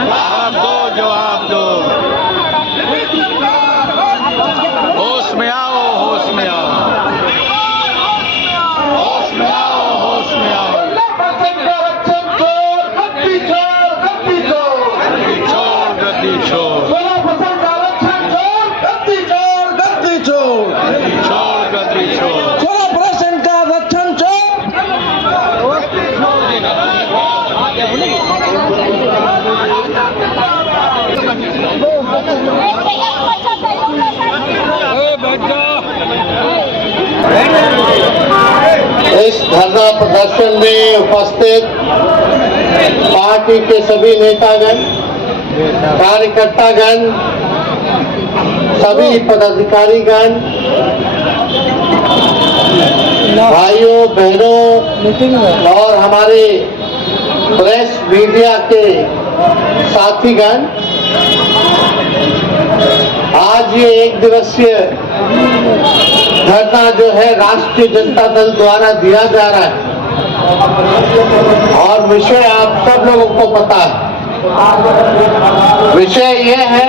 जवाब दो, जवाब दो। होश में आओ, होश में आओ, होश में आओ, होश में आओ। गद्दी छोड़, गद्दी छोड़। इस धरना प्रदर्शन में उपस्थित पार्टी के सभी नेतागण, कार्यकर्तागण, सभी पदाधिकारीगण, भाइयों बहनों और हमारे प्रेस मीडिया के साथीगण, आज ये एक दिवसीय धरना जो है राष्ट्रीय जनता दल द्वारा दिया जा रहा है और विषय आप सब लोगों को पता है। विषय यह है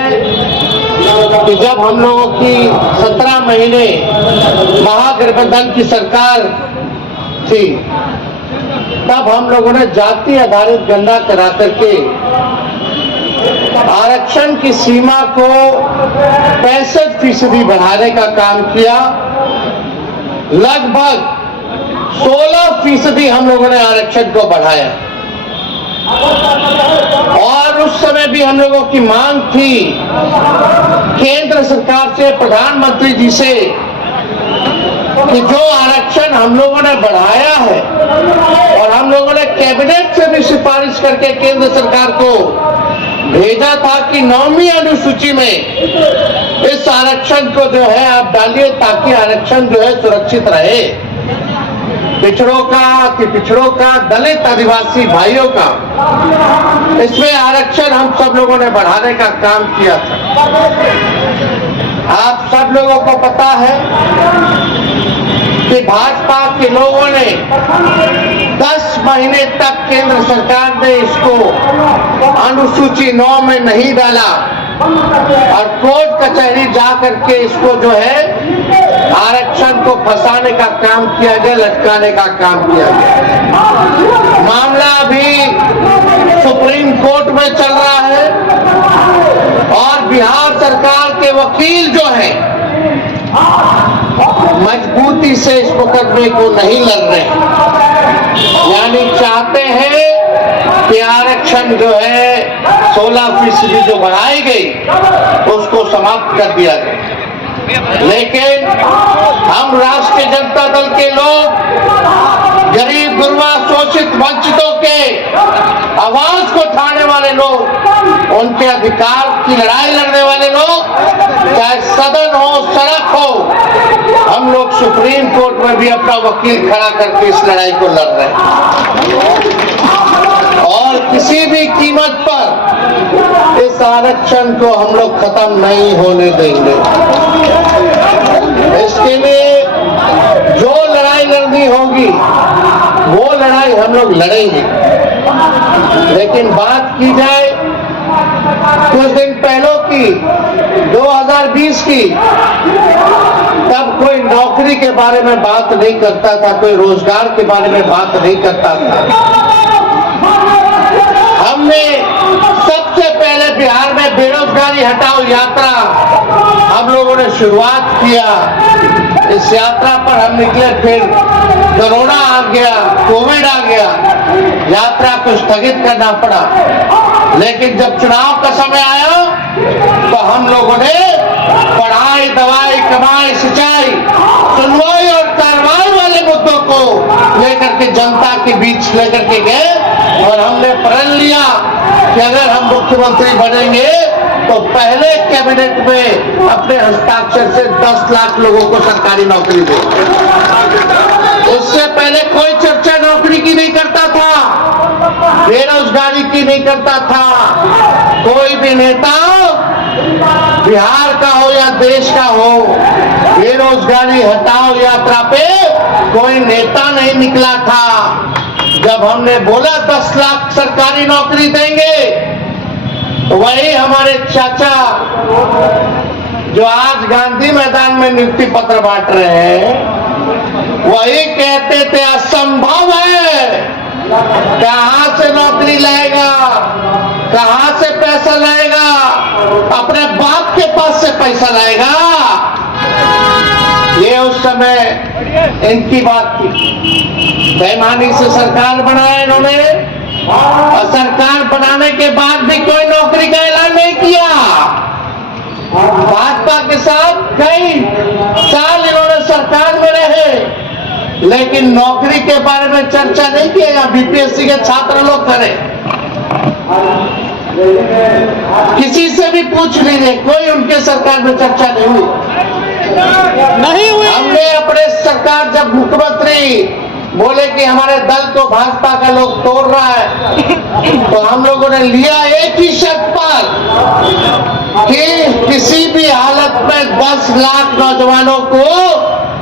कि जब हम लोगों की 17 महीने महागठबंधन की सरकार थी, तब हम लोगों ने जाति आधारित गणना करा करके आरक्षण की सीमा को 65% बढ़ाने का काम किया। लगभग 16% हम लोगों ने आरक्षण को बढ़ाया और उस समय भी हम लोगों की मांग थी केंद्र सरकार से, प्रधानमंत्री जी से, कि जो आरक्षण हम लोगों ने बढ़ाया है और हम लोगों ने कैबिनेट से भी सिफारिश करके केंद्र सरकार को भेजा था कि 9वीं अनुसूची में इस आरक्षण को जो है आप डालिए ताकि आरक्षण जो है सुरक्षित रहे, पिछड़ों का, दलित आदिवासी भाइयों का। इसमें आरक्षण हम सब लोगों ने बढ़ाने का काम किया था। आप सब लोगों को पता है कि भाजपा के लोगों ने 10 महीने तक केंद्र सरकार ने इसको अनुसूची 9 में नहीं डाला और कोर्ट कचहरी जा करके इसको जो है आरक्षण को फंसाने का काम किया गया, लटकाने का काम किया गया। मामला अभी सुप्रीम कोर्ट में चल रहा है और बिहार सरकार के वकील जो हैं मजबूती से इस मुकदमे को नहीं लड़ रहे, यानी चाहते हैं कि आरक्षण जो है 16% जो बढ़ाई गई उसको समाप्त कर दिया जाए। लेकिन हम राष्ट्रीय जनता दल के लोग, गरीब गुरबा शोषित वंचितों के आवाज को उठाने वाले लोग, उनके अधिकार की लड़ाई लड़ने वाले लोग, चाहे सदन हो, सड़क हो, हम लोग सुप्रीम कोर्ट में भी अपना वकील खड़ा करके इस लड़ाई को लड़ रहे हैं और किसी भी कीमत पर इस आरक्षण को हम लोग खत्म नहीं होने देंगे। इसके लिए जो लड़ाई लड़नी होगी वो लड़ाई हम लोग लड़ेंगे। लेकिन बात की जाए कुछ दिन पहले की, 2020 की, तब कोई नौकरी के बारे में बात नहीं करता था, कोई रोजगार के बारे में बात नहीं करता था। हमने सबसे पहले बिहार में बेरोजगारी हटाओ यात्रा हम लोगों ने शुरुआत किया। इस यात्रा पर हम निकले, फिर कोरोना आ गया, कोविड आ गया, यात्रा को स्थगित करना पड़ा। लेकिन जब चुनाव का समय आया तो हम लोगों ने पढ़ाई, दवाई, कमाई, सिंचाई, सुनवाई और कार्रवाई वाले मुद्दों को लेकर के जनता के बीच लेकर के गए और हमने प्रण लिया कि अगर हम मुख्यमंत्री बनेंगे तो पहले कैबिनेट में अपने हस्ताक्षर से 10 लाख लोगों को सरकारी नौकरी देंगे। उससे पहले कोई चर्चा नौकरी की नहीं करता था, बेरोजगारी की नहीं करता था। कोई भी नेता बिहार का हो या देश का हो, बेरोजगारी हटाओ यात्रा पे कोई नेता नहीं निकला था। जब हमने बोला 10 लाख सरकारी नौकरी देंगे वही हमारे चाचा जो आज गांधी मैदान में नियुक्ति पत्र बांट रहे हैं, वही कहते थे असंभव है, कहां से नौकरी लाएगा, कहां से पैसा लाएगा, अपने बाप के पास से पैसा लाएगा। ये उस समय इनकी बात थी। बेईमानी से सरकार बनाया इन्होंने, और सरकार बनाने के बाद भी कोई नौकरी का ऐलान नहीं किया। भाजपा के साथ कई साल इन्होंने सरकार में रहे, लेकिन नौकरी के बारे में चर्चा नहीं किया। बीपीएससी के छात्र लोग करें, किसी से भी पूछ लीजिए, कोई उनके सरकार में चर्चा नहीं हुई। हमने अपने सरकार जब मुख्यमंत्री बोले कि हमारे दल को भाजपा का लोग तोड़ रहा है, तो हम लोगों ने लिया एक ही शर्त पर कि किसी भी हालत में 10 लाख नौजवानों को,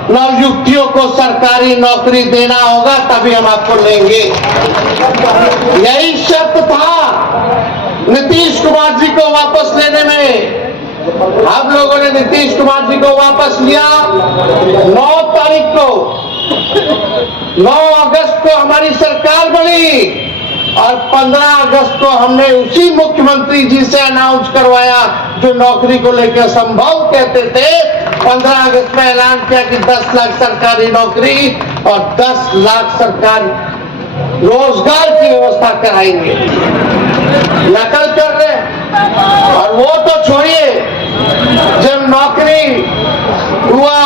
नवयुवतियों को सरकारी नौकरी देना होगा, तभी हम आपको लेंगे। यही शर्त था नीतीश कुमार जी को वापस लेने में। हम लोगों ने नीतीश कुमार जी को वापस लिया 9 तारीख को। 9 अगस्त को हमारी सरकार बनी और 15 अगस्त को हमने उसी मुख्यमंत्री जी से अनाउंस करवाया जो नौकरी को लेकर असंभव कहते थे। 15 अगस्त में ऐलान किया कि 10 लाख सरकारी नौकरी और 10 लाख सरकारी रोजगार की व्यवस्था कराएंगे। नकल कर रहे, और वो तो छोड़िए, जब नौकरी हुआ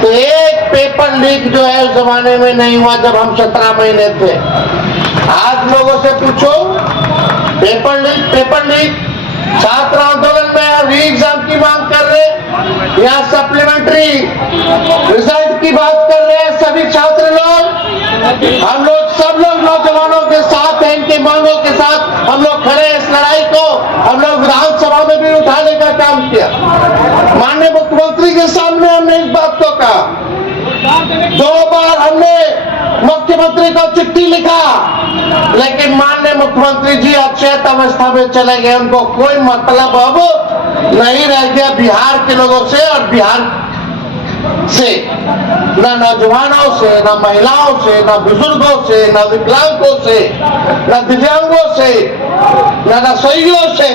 तो एक पेपर लीक जो है उस जमाने में नहीं हुआ जब हम 17 महीने थे। आज लोगों से पूछो, पेपर लीक छात्र आंदोलन में री एग्जाम की मांग कर रहे, या सप्लीमेंट्री रिजल्ट की बात कर रहे हैं सभी छात्र लोग। हम लोग सब लोग नौजवानों के साथ हैं, इनकी मांगों के साथ हम लोग खड़े हैं। इस लड़ाई को हम लोग विधानसभा में भी उठाने का काम किया। माननीय मुख्यमंत्री के सामने हमने इस बात को कहा। 2 बार हमने मुख्यमंत्री को चिट्ठी लिखा, लेकिन माननीय मुख्यमंत्री जी अचेत अवस्था में चले गए। उनको कोई मतलब अब नहीं रह गया बिहार के लोगों से, और बिहार से न नौजवानों से, न महिलाओं से, न बुजुर्गों से, न विकलांगों से, न दिव्यांगों से, न रसोइयों से,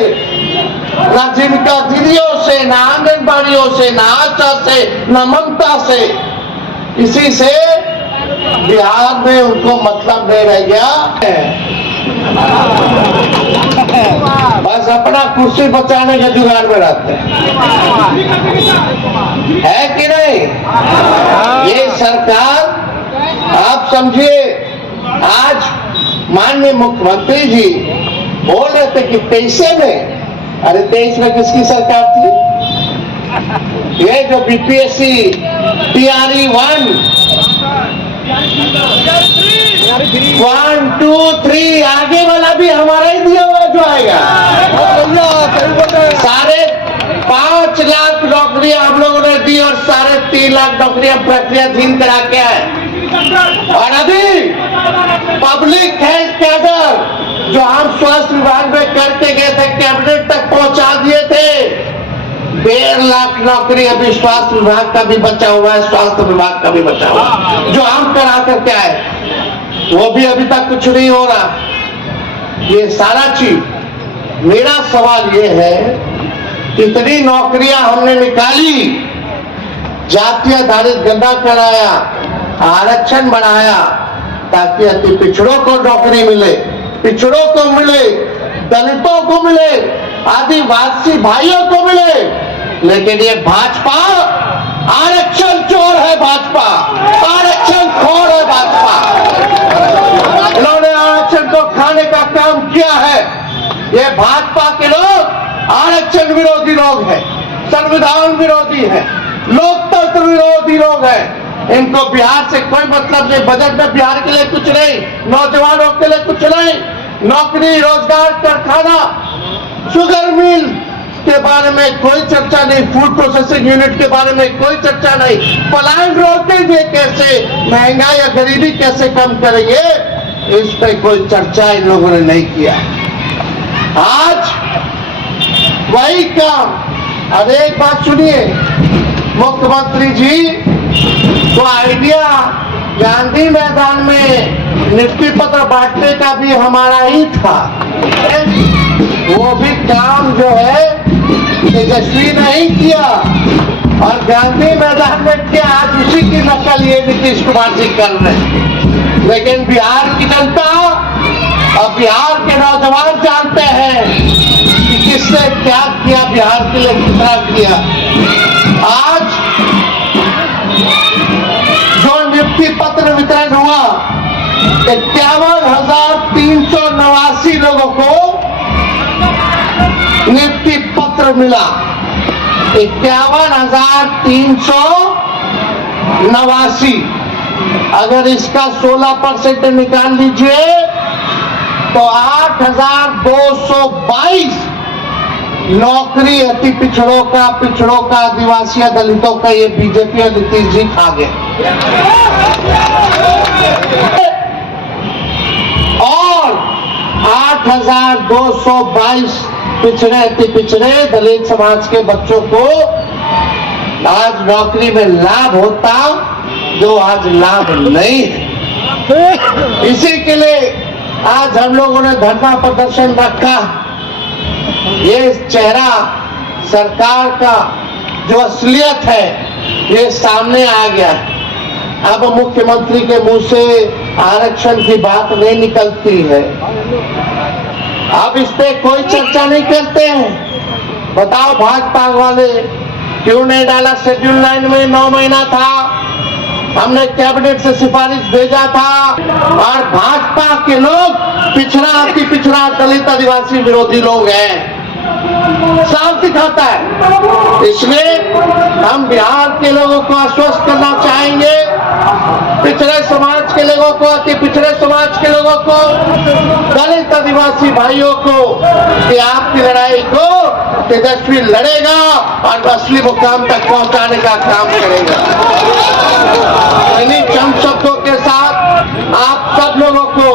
न जीविका दीदियों से, न आंगनबाड़ियों से, न आशा से, न ममता से, किसी से बिहार में उनको मतलब नहीं रह गया। बस अपना कुर्सी बचाने के जुगाड़ में रहते है कि नहीं? ये सरकार, आप समझिए, आज माननीय मुख्यमंत्री जी बोल रहे थे कि 23 में, अरे 23 में किसकी सरकार थी? ये जो बीपीएससी टीआरई 1, 1, 2, 3 आगे वाला भी हमारा ही दिया हुआ जो आएगा। 5.5 लाख नौकरियां हम लोगों ने दी और 3.5 लाख नौकरियां प्रक्रियाधीन करा के आए। और अभी पब्लिक हेल्थ कैडर जो हम स्वास्थ्य विभाग में करके गए थे, कैबिनेट तक पहुंचा दिए थे। 1.5 लाख नौकरी अभी स्वास्थ्य विभाग का भी बचा हुआ है, स्वास्थ्य विभाग का भी बचा हुआ है, जो हम करा करके आए, वो भी अभी तक कुछ नहीं हो रहा। ये सारा चीज, मेरा सवाल ये है, कितनी नौकरियां हमने निकाली, जाति आधारित गणना कराया, आरक्षण बढ़ाया ताकि अति पिछड़ों को नौकरी मिले, पिछड़ों को मिले, दलितों को मिले, आदिवासी भाइयों को मिले। लेकिन ये भाजपा आरक्षण चोर है, भाजपा आरक्षण खोर है, भाजपा। इन्होंने आरक्षण को खाने का काम किया है। ये भाजपा के लोग आरक्षण विरोधी लोग हैं, संविधान विरोधी है, लोकतंत्र विरोधी लोग हैं। इनको बिहार से कोई मतलब नहीं। बजट में बिहार के लिए कुछ नहीं, नौजवानों के लिए कुछ नहीं, नौकरी, रोजगार, कारखाना, शुगर मिल के बारे में कोई चर्चा नहीं, फूड प्रोसेसिंग यूनिट के बारे में कोई चर्चा नहीं, पलायन रोकेंगे कैसे, महंगाई या गरीबी कैसे कम करेंगे, इस पे कोई चर्चा इन लोगों ने नहीं किया। आज वही काम। अब एक बात सुनिए मुख्यमंत्री जी, तो आइडिया गांधी मैदान में नियुक्ति पत्र बांटने का भी हमारा ही था। वो भी काम जो है तेजस्वी नहीं किया, और गांधी मैदान में क्या आज उसी की नकल ये नीतीश कुमार जी कर रहे हैं। लेकिन बिहार की जनता और बिहार के नौजवान जानते हैं कि किसने क्या किया, बिहार के लिए कितना किया। आज जो नियुक्ति पत्र वितरण हुआ 51,389 लोगों को नियुक्ति पत्र मिला। 51,389। अगर इसका 16% निकाल लीजिए तो 8,222 नौकरी अति पिछड़ों का, आदिवासी दलितों का ये बीजेपी और नीतीश जी खा गए। और 8,222 पिछड़े, अति पिछड़े दलित समाज के बच्चों को आज नौकरी में लाभ होता, जो आज लाभ नहीं है। इसी के लिए आज हम लोगों ने धरना प्रदर्शन रखा। ये चेहरा सरकार का जो असलियत है ये सामने आ गया। अब मुख्यमंत्री के मुंह से आरक्षण की बात नहीं निकलती है। अब इस पे कोई चर्चा नहीं करते हैं। बताओ भाजपा वाले क्यों नहीं डाला? शेड्यूल 9 में 9 महीना था, हमने कैबिनेट से सिफारिश भेजा था, और भाजपा के लोग पिछड़ा, अति पिछड़ा, दलित, आदिवासी विरोधी लोग हैं, साफ दिखाता है। इसलिए हम बिहार के लोगों को आश्वस्त करना चाहेंगे, पिछड़े समाज के लोगों को, अति पिछड़े समाज के लोगों को, दलित आदिवासी भाइयों को, कि आपकी लड़ाई को तेजस्वी लड़ेगा और असली मुकाम तक पहुंचाने का काम करेगा। इन्हीं चंद शब्दों के साथ आप सब लोगों को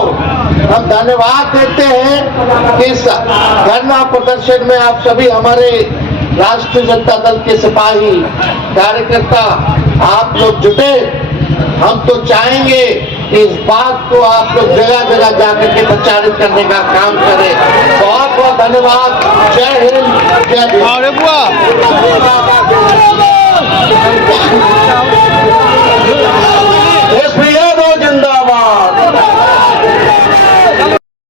हम धन्यवाद देते हैं कि इस धरना प्रदर्शन में आप सभी हमारे राष्ट्रीय जनता दल के सिपाही कार्यकर्ता आप लोग जुटे। हम तो चाहेंगे कि इस बात को आप लोग जगह जगह जाकर के प्रचारित करने का काम करें। बहुत बहुत धन्यवाद। जय हिंद, जय भारत।